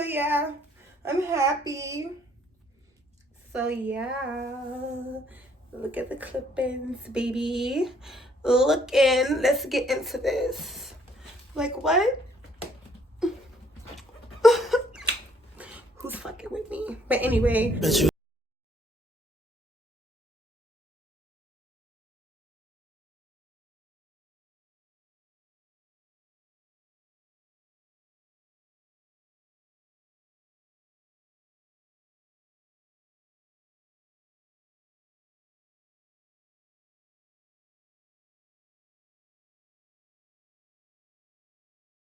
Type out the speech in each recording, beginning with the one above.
So yeah, I'm happy. So yeah, look at the clip-ins, baby. Look in. Let's get into this. Like what? Who's fucking with me? But anyway.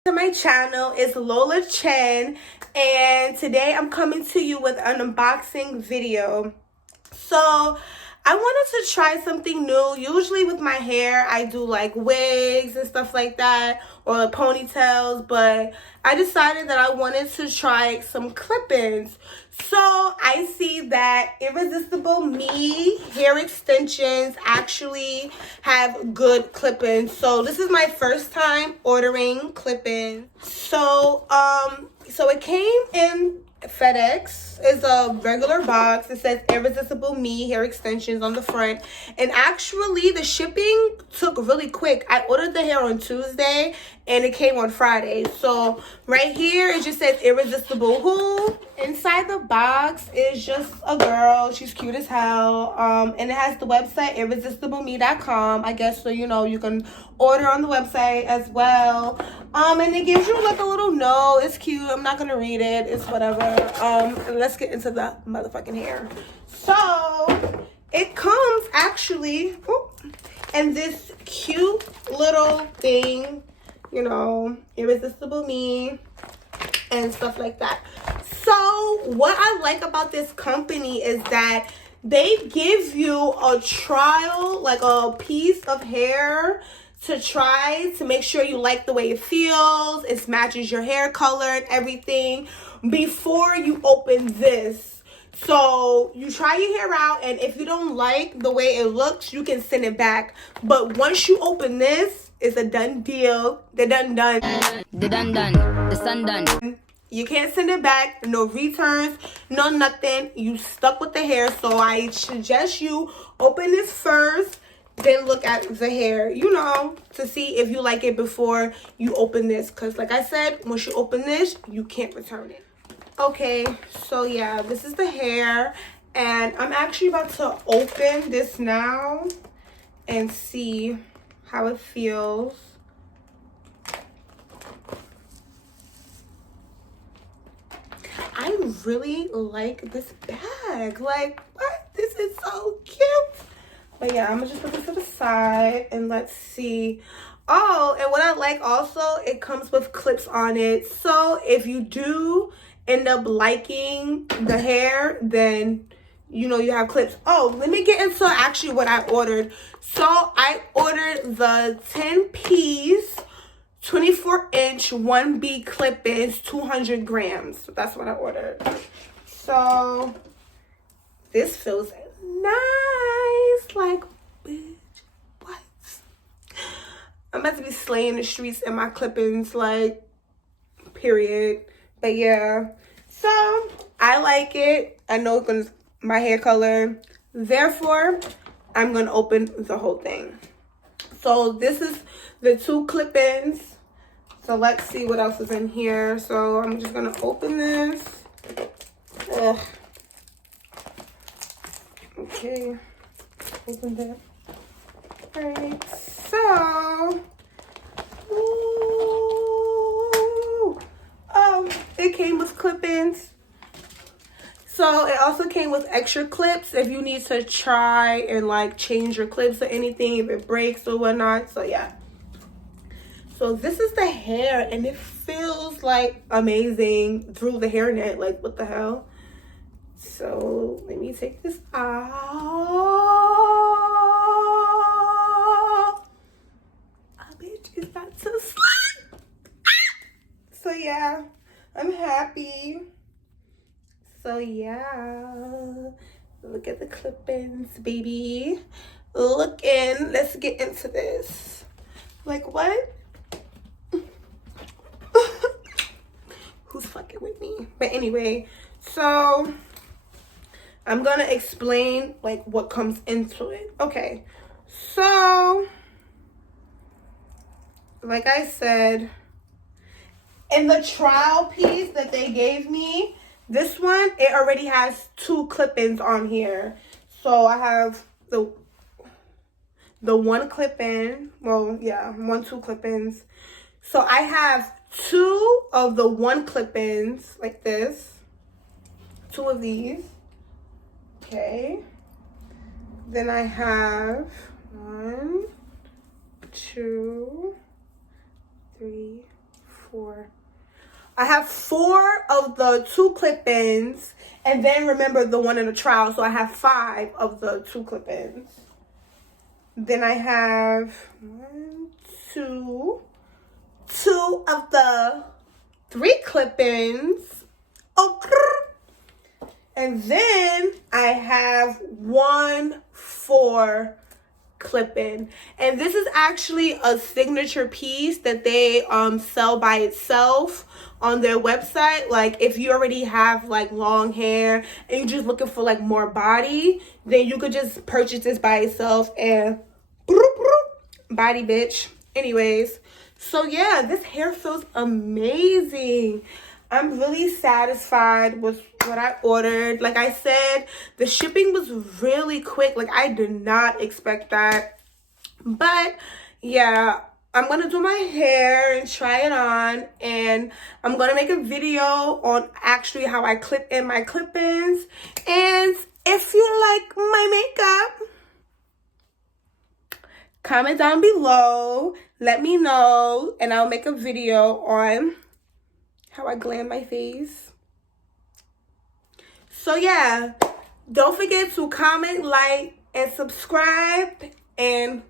To my channel is Lola Chen, and today I'm coming to you with an unboxing video. So I wanted to try something new. Usually with my hair I do like wigs and stuff like that, or ponytails, but I decided that I wanted to try some clip-ins. So I see that Irresistible Me hair extensions actually have good clip-ins. So this is my first time ordering clip-ins. So it came in FedEx. Is a regular box. It says Irresistible Me hair extensions on the front, and actually the shipping took really quick. I ordered the hair on Tuesday and it came on Friday. So right here it just says Irresistible Who. Inside the box is just a girl. She's cute as hell, and it has the website irresistibleme.com, I guess, so you know you can order on the website as well. And it gives you like a little note. It's cute. I'm not gonna read it. It's whatever. Let's get into the motherfucking hair. So it comes actually in this cute little thing, you know, Irresistible Me and stuff like that. So what I like about this company is that they give you a trial, like a piece of hair to try to make sure you like the way it feels, it matches your hair color and everything before you open this. So you try your hair out, and if you don't like the way it looks, you can send it back. But once you open this, it's a done deal. The done. The sun done. You can't send it back. No returns, no nothing. You stuck with the hair. So I suggest you open this first, then look at the hair, you know, to see if you like it before you open this. Because like I said, once you open this, you can't return it. Okay, so yeah, this is the hair. And I'm actually about to open this now and see how it feels. I really like this bag. Like, what? This is so cute. But yeah, I'm gonna just put this to the side and let's see. Oh, and what I like also, it comes with clips on it. So if you do end up liking the hair, then you know you have clips. Oh, let me get into actually what I ordered. So I ordered the 10-piece 24-inch 1B clip-ins, 200 grams. That's what I ordered. So this feels nice. Like, bitch, what? I'm about to be slaying the streets in my clip-ins, like, period. But yeah, so I like it. I know it's gonna my hair color, therefore I'm gonna open the whole thing. So this is the 2 clip-ins. So let's see what else is in here. So I'm just gonna open this. Ugh. Okay, open that. All right, so it came with clip-ins. So it also came with extra clips if you need to try and like change your clips or anything, if it breaks or whatnot. So yeah. So this is the hair, and it feels like amazing through the hairnet. Like, what the hell? So let me take this out. Oh, bitch, it's about to slide. So yeah, I'm happy. So yeah, look at the clip-ins, baby. Look in. Let's get into this. Like, what? who's fucking with me. But anyway, so I'm gonna explain like what comes into it. Okay, so like I said, in the trial piece that they gave me, this one, it already has 2 clip-ins on here. So I have the one clip-in. Well, yeah, 2 clip-ins. So I have 2 of the 1 clip-ins, like this. 2 of these. Okay. Then I have 1, 2, 3, 4. I have 4 of the 2 clip-ins, and then remember the one in the trial, so I have 5 of the 2 clip-ins. Then I have 1, 2 of the 3 clip-ins. And then I have 1 4 clip-in, and this is actually a signature piece that they sell by itself on their website. Like if you already have like long hair and you're just looking for like more body, then you could just purchase this by itself and body bitch. Anyways, so yeah, this hair feels amazing. I'm really satisfied with what I ordered. Like I said, the shipping was really quick. Like I did not expect that. But yeah, I'm going to do my hair and try it on. And I'm going to make a video on actually how I clip in my clip-ins. And if you like my makeup, comment down below. Let me know. And I'll make a video on how I glam my face. So yeah, don't forget to comment, like, and subscribe, and